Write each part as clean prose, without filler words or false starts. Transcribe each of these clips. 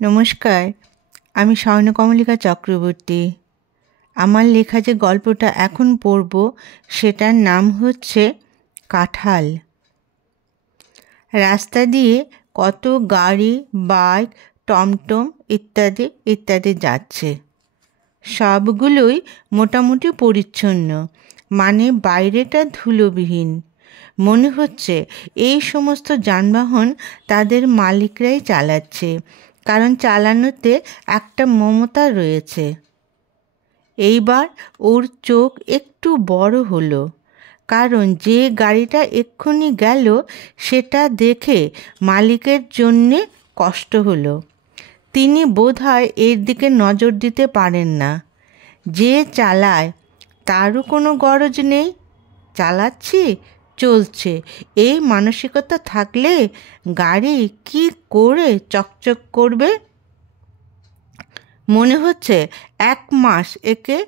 নমস্কার, আমি স্বর্ণকমলিকা চক্রবর্তী। আমার লেখা যে গল্পটা এখন পড়ব সেটার নাম হচ্ছে কাঁঠাল। রাস্তা দিয়ে কত গাড়ি, বাইক, টমটম ইত্যাদি ইত্যাদি যাচ্ছে। সবগুলোই মোটামুটি পরিচ্ছন্ন, মানে বাইরেটা ধুলোবিহীন। মনে হচ্ছে এই সমস্ত যানবাহন তাদের মালিকরাই চালাচ্ছে, কারণ চালানোতে একটা মমতা রয়েছে। এইবার ওর চোখ একটু বড় হলো, কারণ যে গাড়িটা এক্ষুনি গেল সেটা দেখে মালিকের জন্যে কষ্ট হলো। তিনি বোধহয় এর দিকে নজর দিতে পারেন না। যে চালায় তারও কোনো গরজ নেই, চালাচ্ছি চলছে, এই মানসিকতা থাকলে গাড়ি কি করে চকচক করবে। মনে হচ্ছে 1 মাস একে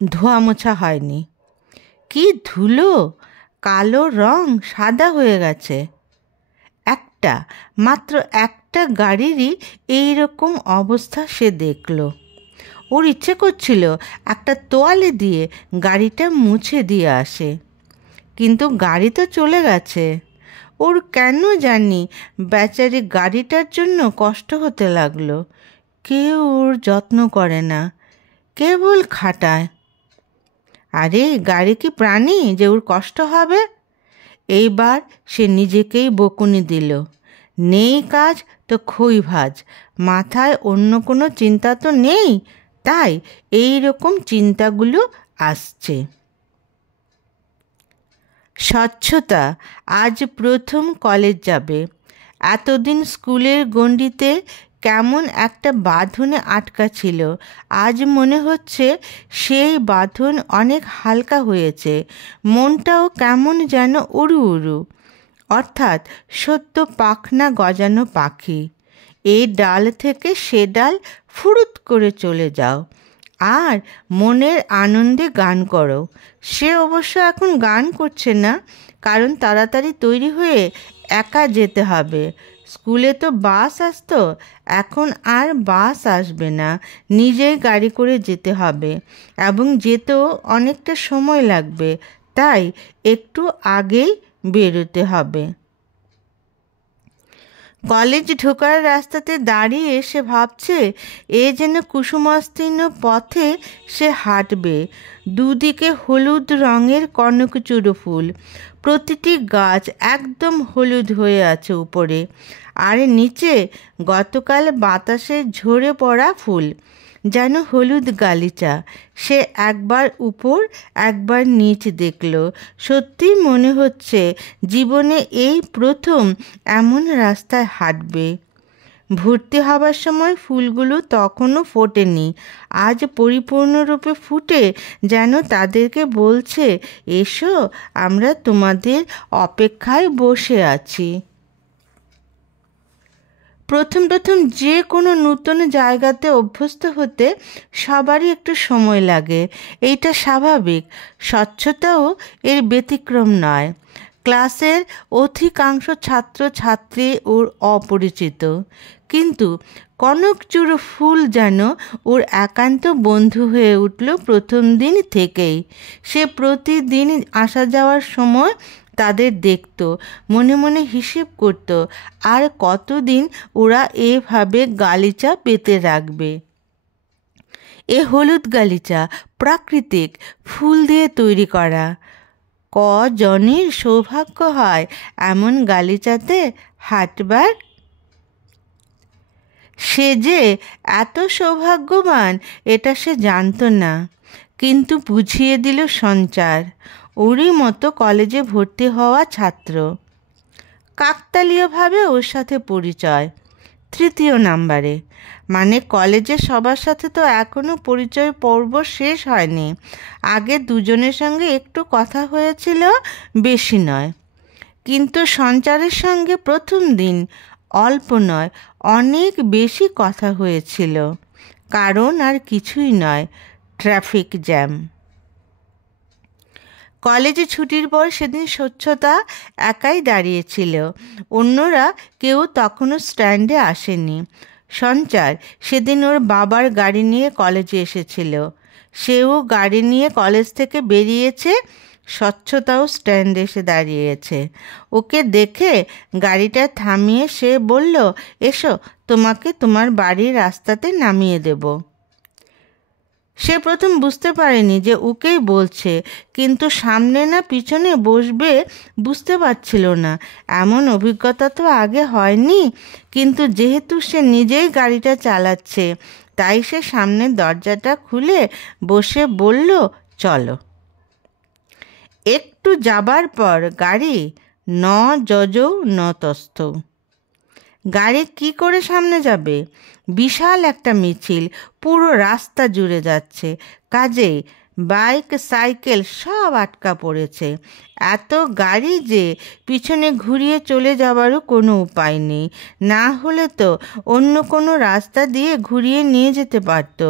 ধোয়া মোছা হয়নি। কি ধুলো, কালো রং সাদা হয়ে গেছে। মাত্র একটা গাড়িরই এই রকম অবস্থা সে দেখল। ওর ইচ্ছে করছিল একটা তোয়ালে দিয়ে গাড়িটা মুছে দিয়ে আসে, কিন্তু গাড়ি তো চলে গেছে। ওর কেন জানি বেচারি গাড়িটার জন্য কষ্ট হতে লাগলো। কেউ ওর যত্ন করে না, কেবল খাটায়। আরে গাড়ি কি প্রাণী যে ওর কষ্ট হবে? এইবার সে নিজেকেই বকুনি দিল। নেই কাজ তো খই ভাজ, মাথায় অন্য কোনো চিন্তা তো নেই, তাই এই রকম চিন্তাগুলো আসছে। স্বচ্ছতা আজ প্রথম কলেজ যাবে। এতদিন স্কুলের গণ্ডিতে কেমন একটা বাঁধনে আটকা ছিল, আজ মনে হচ্ছে সেই বাঁধন অনেক হালকা হয়েছে। মনটাও কেমন যেন উড়ু উড়ু, অর্থাৎ সদ্য পাখনা গজানো পাখি। এই ডাল থেকে সে ডাল ফুরুত করে চলে যাও আর মনের আনন্দে গান করো। সে অবশ্য এখন গান করছে না, কারণ তাড়াতাড়ি তৈরি হয়ে একা যেতে হবে। স্কুলে তো বাস আসতো, এখন আর বাস আসবে না, নিজেই গাড়ি করে যেতে হবে, এবং যেতেও অনেকটা সময় লাগবে, তাই একটু আগেই বেরোতে হবে। কলেজ ঢোকার রাস্তাতে দাঁড়িয়ে সে ভাবছে এ যেন কুসুমাস্তীর্ণ পথে সে হাঁটবে। দুদিকে হলুদ রঙের কনকচুরো ফুল, প্রতিটি গাছ একদম হলুদ হয়ে আছে উপরে, আর নিচে গতকাল বাতাসে ঝরে পড়া ফুল, যেন হলুদ গালিচা। সে একবার উপর একবার নিচ দেখল। সত্যি মনে হচ্ছে জীবনে এই প্রথম এমন রাস্তায় হাঁটবে। ভর্তি হবার সময় ফুলগুলো তখনও ফোটেনি, আজ পরিপূর্ণরূপে ফুটে যেন তাদেরকে বলছে, এসো, আমরা তোমাদের অপেক্ষায় বসে আছি। প্রথম যে কোনো নতুন জায়গাতে অভ্যস্ত হতে সবারই একটু সময় লাগে, এইটা স্বাভাবিক। স্বচ্ছতাও এর ব্যতিক্রম নয়। ক্লাসের অধিকাংশ ছাত্রছাত্রী ওর অপরিচিত, কিন্তু কনকচুরো ফুল যেন ওর একান্ত বন্ধু হয়ে উঠল প্রথম দিন থেকেই। সে প্রতিদিন আসা যাওয়ার সময় তাদের দেখত, মনে মনে হিসেব করত আর কতদিন ওরা এভাবে গালিচা পেতে রাখবে। এ হলুদ গালিচা প্রাকৃতিক ফুল দিয়ে তৈরি করা। কজনের সৌভাগ্য হয় এমন গালিচাতে হাঁটবার? সে যে এত সৌভাগ্যবান এটা সে জানত না, কিন্তু বুঝিয়ে দিল সঞ্চার, ওরই মতো কলেজে ভর্তি হওয়া ছাত্র। কাকতালীয়ভাবে ওর সাথে পরিচয় 3য় নাম্বারে, মানে কলেজের সবার সাথে তো এখনও পরিচয় পর্ব শেষ হয়নি। আগে দুজনের সঙ্গে একটু কথা হয়েছিল, বেশি নয়, কিন্তু সঞ্চারের সঙ্গে প্রথম দিন অল্প নয়, অনেক বেশি কথা হয়েছিল। কারণ আর কিছুই নয়, ট্রাফিক জ্যাম। কলেজে ছুটির পর সেদিন স্বচ্ছতা একাই দাঁড়িয়েছিল, অন্যরা কেউ তখনও স্ট্যান্ডে আসেনি। সঞ্চার সেদিন ওর বাবার গাড়ি নিয়ে কলেজে এসেছিল। সেও গাড়ি নিয়ে কলেজ থেকে বেরিয়েছে, স্বচ্ছতাও স্ট্যান্ডে এসে দাঁড়িয়েছে। ওকে দেখে গাড়িটা থামিয়ে সে বলল, এসো, তোমাকে তোমার বাড়ির রাস্তাতে নামিয়ে দেব। সে প্রথম বুঝতে পারেনি যে ওকেই বলছে, কিন্তু সামনে না পিছনে বসবে বুঝতে পারছিল না। এমন অভিজ্ঞতা তো আগে হয়নি, কিন্তু যেহেতু সে নিজেই গাড়িটা চালাচ্ছে তাই সে সামনের দরজাটা খুলে বসে বলল, চলো। একটু যাবার পর গাড়ি ন যজৌ ন তস্থৌ। গাড়ি কি করে সামনে যাবে? বিশাল একটা মিছিল পুরো রাস্তা জুড়ে যাচ্ছে, কাজেই বাইক সাইকেল সব আটকা পড়েছে। এত গাড়ি যে পিছনে ঘুরিয়ে চলে যাবারও কোনো উপায় নেই, না হলে তো অন্য কোনো রাস্তা দিয়ে ঘুরিয়ে নিয়ে যেতে পারত।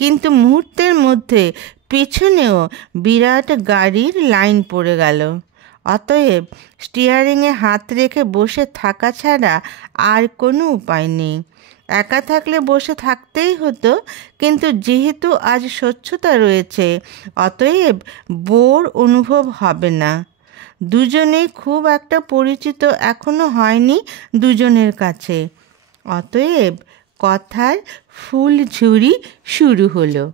কিন্তু মুহূর্তের মধ্যে পেছনেও বিরাট গাড়ির লাইন পড়ে গেল। অতএব স্টিয়ারিংয়ে হাত রেখে বসে থাকা ছাড়া আর কোনো উপায় নেই। একা থাকলে বসে থাকতেই হতো, কিন্তু যেহেতু আজ স্বচ্ছতা রয়েছে অতএব বোর অনুভব হবে না। দুজনেই খুব একটা পরিচিত এখনো হয়নি দুজনের কাছে, অতএব কথার ফুলঝুরি শুরু হলো।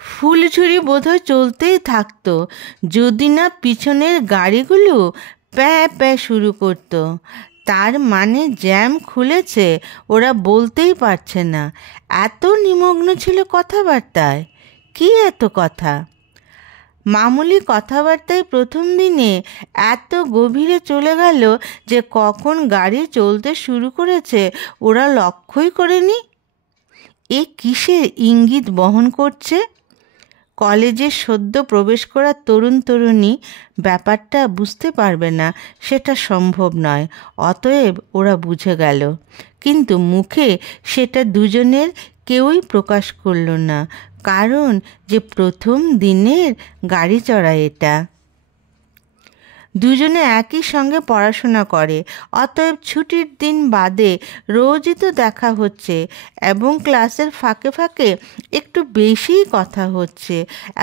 ফুলঝুরি বোধহয় চলতেই থাকতো যদি না পিছনের গাড়িগুলো প্যাঁ প্যাঁ শুরু করতো। তার মানে জ্যাম খুলেছে, ওরা বলতেই পারছে না। এত নিমগ্ন ছিল কথাবার্তায়। কি এত কথা? মামুলি কথাবার্তায় প্রথম দিনে এত গভীরে চলে গেল যে কখন গাড়ি চলতে শুরু করেছে ওরা লক্ষ্যই করেনি। এ কিসের ইঙ্গিত বহন করছে? কলেজে সদ্য প্রবেশ করা তরুণ তরুণী ব্যাপারটা বুঝতে পারবে না, সেটা সম্ভব নয়। অতএব ওরা বুঝে গেল, কিন্তু মুখে সেটা দুজনের কেউই প্রকাশ করল না, কারণ যে প্রথম দিনের গাড়ি চড়া এটা। দুজনে একই সঙ্গে পড়াশোনা করে, অতএব ছুটির দিন বাদে রোজই তো দেখা হচ্ছে এবং ক্লাসের ফাঁকে ফাঁকে একটু বেশিই কথা হচ্ছে,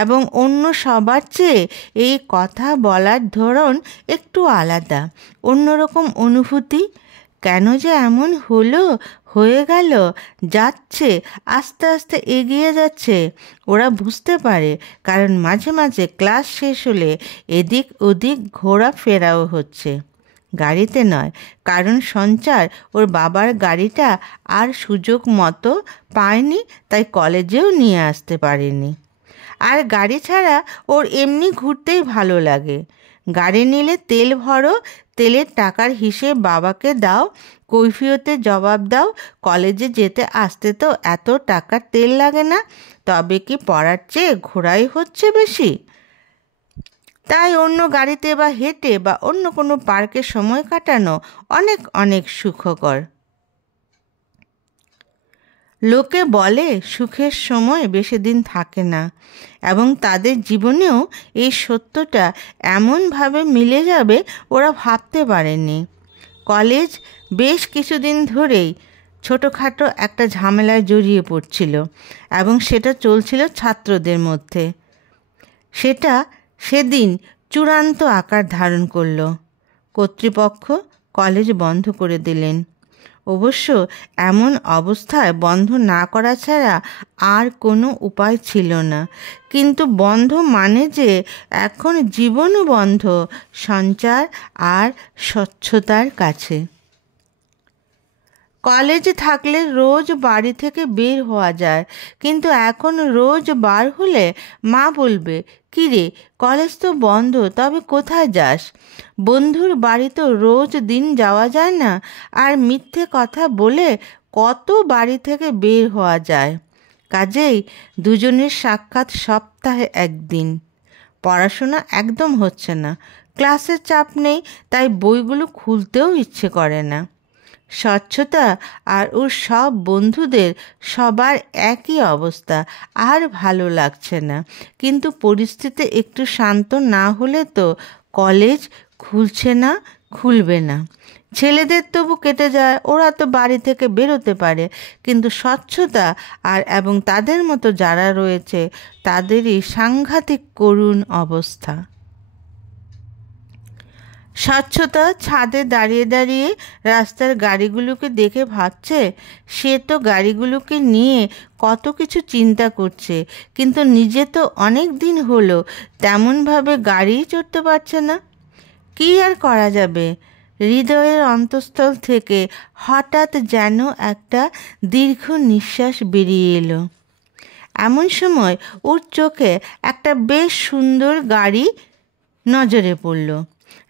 এবং অন্য সবার চেয়ে এই কথা বলার ধরন একটু আলাদা, অন্যরকম অনুভূতি। কেন যে এমন হয়ে গেল, যাচ্ছে আস্তে আস্তে এগিয়ে যাচ্ছে, ওরা বুঝতে পারে, কারণ মাঝে মাঝে ক্লাস শেষ হলে এদিক ওদিক ঘোরা ফেরাও হচ্ছে। গাড়িতে নয়, কারণ সঞ্চার ওর বাবার গাড়িটা আর সুযোগ মতো পায়নি, তাই কলেজেও নিয়ে আসতে পারেনি। আর গাড়ি ছাড়া ওর এমনি ঘুরতেই ভালো লাগে। গাড়ি নিলে তেল ভরো, তেলের টাকার হিসেব বাবাকে দাও, কৈফিয়তে জবাব দাও, কলেজে যেতে আসতে তো এত টাকার তেল লাগে না, তবে কি পড়ার চেয়ে ঘোরাই হচ্ছে বেশি? তাই অন্য গাড়িতে বা হেঁটে বা অন্য কোনো পার্কে সময় কাটানো অনেক অনেক সুখকর। লোকে বলে সুখের সময় বেশি দিন থাকে না, এবং তাদের জীবনেও এই সত্যটা এমনভাবে মিলে যাবে ওরা ভাবতে পারেনি। কলেজ বেশ কিছুদিন ধরেই ছোটোখাটো একটা ঝামেলায় জড়িয়ে পড়ছিল, এবং সেটা চলছিল ছাত্রদের মধ্যে। সেটা সেদিন চূড়ান্ত আকার ধারণ করল। কর্তৃপক্ষ কলেজ বন্ধ করে দিলেন। অবশ্য এমন অবস্থায় বন্ধ না করা ছাড়া আর কোনো উপায় ছিল না, কিন্তু বন্ধ মানে যে এখন জীবনও বন্ধ সঞ্চার আর স্বচ্ছতার কাছে। কলেজে থাকলে রোজ বাড়ি থেকে বের হওয়া যায়, কিন্তু এখন রোজ বার হলে মা বলবে, কী রে, কলেজ তো বন্ধ, তবে কোথায় যাস? বন্ধুর বাড়ি তো রোজ দিন যাওয়া যায় না, আর মিথ্যে কথা বলে কত বাড়ি থেকে বের হওয়া যায়। কাজেই দুজনের সাক্ষাৎ সপ্তাহে একদিন। পড়াশোনা একদম হচ্ছে না, ক্লাসের চাপ নেই, তাই বইগুলো খুলতেও ইচ্ছে করে না। স্বচ্ছতা আর ওর সব বন্ধুদের সবার একই অবস্থা, আর ভালো লাগছে না, কিন্তু পরিস্থিতি একটু শান্ত না হলে তো কলেজ খুলছে না, খুলবে না। ছেলেদের তবু কেটে যায়, ওরা তো বাড়ি থেকে বেরোতে পারে, কিন্তু স্বচ্ছতা এবং তাদের মতো যারা রয়েছে তাদেরই সাংঘাতিক করুণ অবস্থা। স্বচ্ছতা ছাদে দাঁড়িয়ে দাঁড়িয়ে রাস্তার গাড়িগুলোকে দেখে ভাবছে সে তো গাড়িগুলোকে নিয়ে কত কিছু চিন্তা করছে, কিন্তু নিজে তো অনেক দিন হলো তেমনভাবে গাড়িই চড়তে পারছে না। কী আর করা যাবে? হৃদয়ের অন্তঃস্থল থেকে হঠাৎ যেন একটা দীর্ঘ নিঃশ্বাস বেরিয়ে এলো। এমন সময় ওর চোখে একটা বেশ সুন্দর গাড়ি নজরে পড়ল।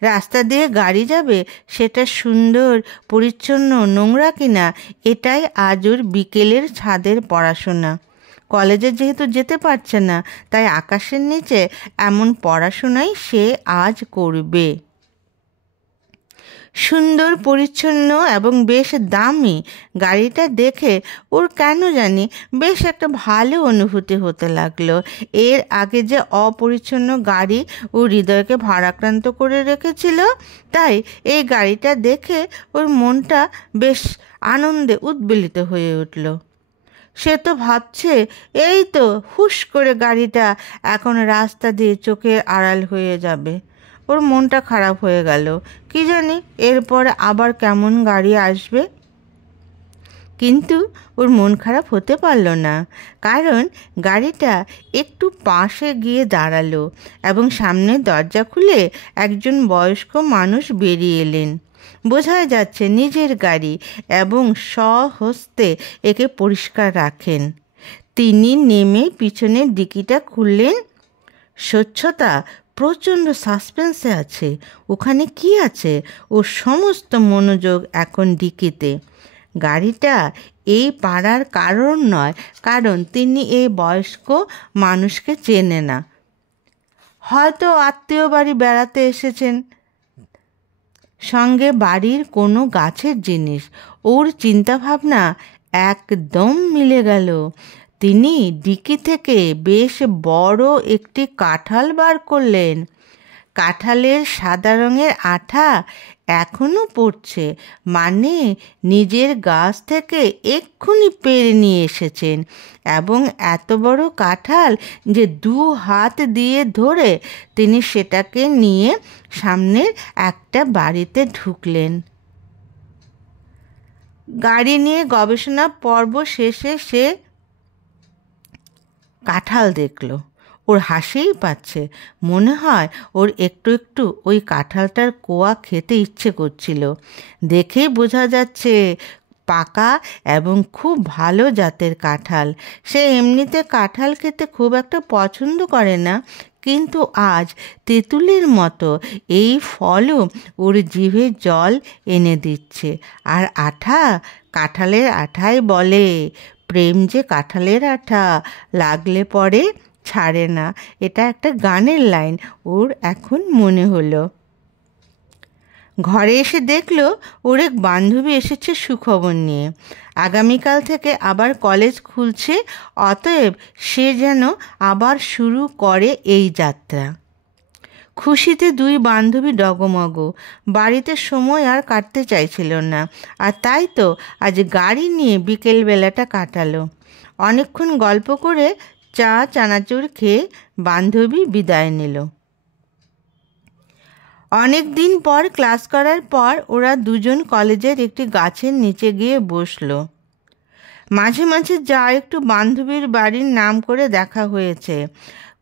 রাস্তা দিয়ে গাড়ি যাবে, সেটা সুন্দর পরিচ্ছন্ন নোংরা কিনা এটাই আজ ওর বিকেলের ছাদের পড়াশোনা। কলেজে যেহেতু যেতে পারছে না, তাই আকাশের নিচে এমন পড়াশোনাই সে আজ করবে। সুন্দর পরিচ্ছন্ন এবং বেশ দামি গাড়িটা দেখে ওর কেন জানি বেশ একটা ভালো অনুভূতি হতে লাগলো। এর আগে যে অপরিচ্ছন্ন গাড়ি ও হৃদয়কে ভারাক্রান্ত করে রেখেছিল, তাই এই গাড়িটা দেখে ওর মনটা বেশ আনন্দে উদ্বেলিত হয়ে উঠল। সে তো ভাবছে এই তো হুশ করে গাড়িটা এখন রাস্তা দিয়ে চোখের আড়াল হয়ে যাবে। ওর মনটা খারাপ হয়ে গেল, কি জানি এরপর আবার কেমন গাড়ি আসবে। কিন্তু ওর মন খারাপ হতে পারল না, কারণ গাড়িটা একটু পাশে গিয়ে দাঁড়ালো এবং সামনের দরজা খুলে একজন বয়স্ক মানুষ বেরিয়ে এলেন। বোঝা যাচ্ছে নিজের গাড়ি এবং স্বহস্তে একে পরিষ্কার রাখেন। তিনি নেমে পিছনের ডিকিটা খুললেন। স্বচ্ছতা প্রচণ্ড সাসপেন্সে আছে, ওখানে কি আছে? ওর সমস্ত মনোযোগ এখন ডিকিতে। গাড়িটা এই পাড়ার কারণ নয়, কারণ তিনি এই বয়স্ক মানুষকে চেনে না। হয়তো আত্মীয় বাড়ি বেড়াতে এসেছেন, সঙ্গে বাড়ির কোনো গাছের জিনিস। ওর চিন্তাভাবনা একদম মিলে গেল। তিনি ডিকি থেকে বেশ বড় একটি কাঁঠাল বার করলেন। কাঁঠালের সাদা রঙের আঠা এখনো পড়ছে, মানে নিজের গাছ থেকে এক্ষুনি পেড়ে নিয়ে এসেছেন। এবং এত বড় কাঁঠাল যে 2 হাত দিয়ে ধরে তিনি সেটাকে নিয়ে সামনের একটা বাড়িতে ঢুকলেন। গাড়ি নিয়ে গবেষণা পর্ব শেষে সে কাঁঠাল দেখল। ওর হাসিই পাচ্ছে, মনে হয় ওর একটু একটু ওই কাঁঠালটার কোয়া খেতে ইচ্ছে করছিল। দেখেই বোঝা যাচ্ছে পাকা এবং খুব ভালো জাতের কাঁঠাল। সে এমনিতে কাঁঠাল খেতে খুব একটা পছন্দ করে না, কিন্তু আজ তেঁতুলের মতো এই ফলও ওর জিভে জল এনে দিচ্ছে। আর আঠা, কাঁঠালের আঠাই বলে, প্রেম যে কাঁঠালের আঠা, লাগলে পরে ছাড়ে না। এটা একটা গানের লাইন ওর এখন মনে হলো। ঘরে এসে দেখলো ওর এক বান্ধবী এসেছে সুখবর নিয়ে। আগামীকাল থেকে আবার কলেজ খুলছে, অতএব সে যেন আবার শুরু করে এই যাত্রা। খুশিতে 2 বান্ধবী ডগমগ। বাড়িতে সময় আর কাটতে চাইছিল না, আর তাই তো আজ গাড়ি নিয়ে বিকেলবেলাটা কাটালো। অনেকক্ষণ গল্প করে চা চানাচুর খেয়ে বান্ধবী বিদায় নিল। অনেক দিন পর ক্লাস করার পর ওরা দুজন কলেজের একটি গাছের নিচে গিয়ে বসলো। মাঝে মাঝে যা একটু বান্ধবীর বাড়ির নাম করে দেখা হয়েছে।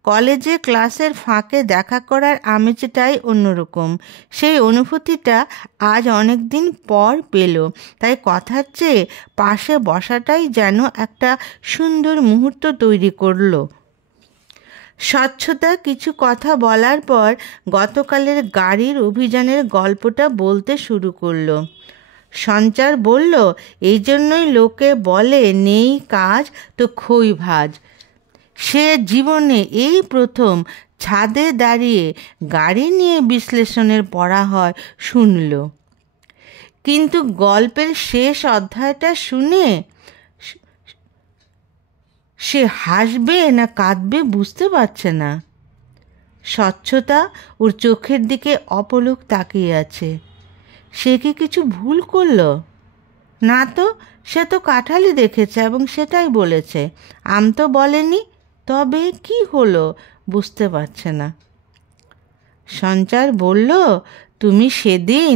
কলেজে ক্লাসের ফাঁকে দেখা করার আমেজটাই অন্যরকম। সেই অনুভূতিটা আজ অনেক দিন পর পেল, তাই কথার চেয়ে পাশে বসাটাই যেন একটা সুন্দর মুহূর্ত তৈরি করলো। স্বচ্ছতা কিছু কথা বলার পর গতকালের গাড়ির অভিযানের গল্পটা বলতে শুরু করলো। সঞ্চার বলল, এই জন্যই লোকে বলে নেই কাজ তো খই ভাজ। সে জীবনে এই প্রথম ছাদে দাঁড়িয়ে গাড়ি নিয়ে বিশ্লেষণের পড়া হয় শুনল, কিন্তু গল্পের শেষ অধ্যায়টা শুনে সে হাসবে না কাঁদবে বুঝতে পারছে না। স্বচ্ছতা ওর চোখের দিকে অপলক তাকিয়ে আছে। সে কি কিছু ভুল করলো? না তো, সে তো কাঁঠালই দেখেছে এবং সেটাই বলেছে, আম তো বলেনি। তবে কি হলো বুঝতে পারছে না। সঞ্চার বলল, তুমি সেদিন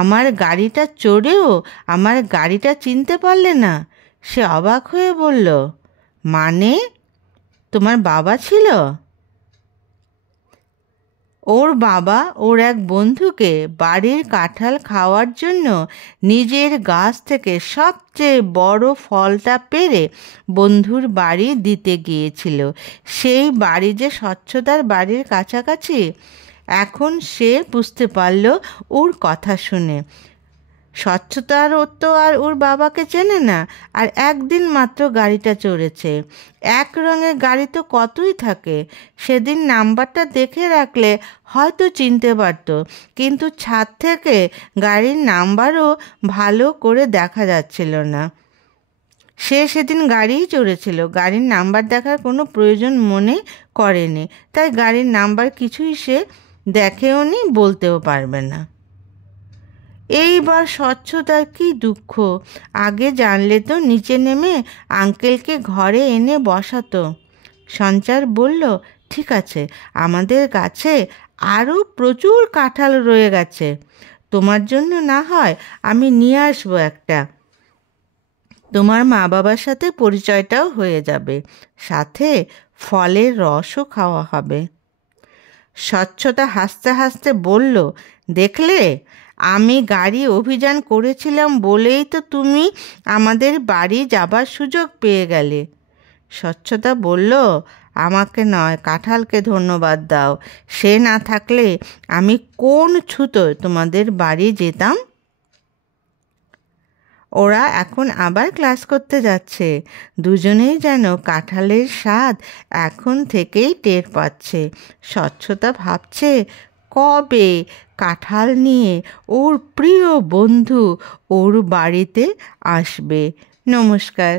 আমার গাড়িটা চড়েও আমার গাড়িটা চিনতে পারলে না? সে অবাক হয়ে বলল, মানে? তোমার বাবা ছিল? ওর বাবা ওর এক বন্ধুকে বাড়ির কাঁঠাল খাওয়ার জন্য নিজের গাছ থেকে সবচেয়ে বড় ফলটা পেড়ে বন্ধুর বাড়ি দিতে গিয়েছিল। সেই বাড়ি যে স্বচ্ছতার বাড়ির কাছাকাছি। এখন সে বুঝতে পারল ওর কথা শুনে, স্বচ্ছতার ও তো আর ওর বাবাকে চেনে না, আর একদিন মাত্র গাড়িটা চড়েছে। এক রঙের গাড়ি তো কতই থাকে। সেদিন নাম্বারটা দেখে রাখলে হয়তো চিনতে পারত, কিন্তু ছাদ থেকে গাড়ির নাম্বারও ভালো করে দেখা যাচ্ছিল না। সে সেদিন গাড়িই চড়েছিল, গাড়ির নাম্বার দেখার কোনো প্রয়োজন মনে করেনি, তাই গাড়ির নাম্বার কিছুই সে দেখেও নি, বলতেও পারবে না। এইবার স্বচ্ছতার কি দুঃখ! আগে জানলে তো নিচে নেমে আঙ্কেলকে ঘরে এনে বসাতো। সঞ্চার বলল, ঠিক আছে, আমাদের কাছে আরও প্রচুর কাঁঠাল রয়ে গেছে, তোমার জন্য না হয় আমি নিয়ে আসবো একটা। তোমার মা বাবার সাথে পরিচয়টাও হয়ে যাবে, সাথে ফলের রসও খাওয়া হবে। স্বচ্ছতা হাসতে হাসতে বলল, দেখলে, আমি গাড়ি অভিযান করেছিলাম বলেই তো তুমি আমাদের বাড়ি যাবার সুযোগ পেয়ে গেলে। স্বচ্ছতা বলল, আমাকে নয়, কাঁঠালকে ধন্যবাদ দাও। সে না থাকলে আমি কোন ছুতোয় তোমাদের বাড়ি যেতাম। ওরা এখন আবার ক্লাস করতে যাচ্ছে। দুজনেই যেন কাঁঠালের স্বাদ এখন থেকেই টের পাচ্ছে। স্বচ্ছতা ভাবছে, কবে কাঁঠাল নিয়ে ওর প্রিয় বন্ধু ওর বাড়িতে আসবে। নমস্কার।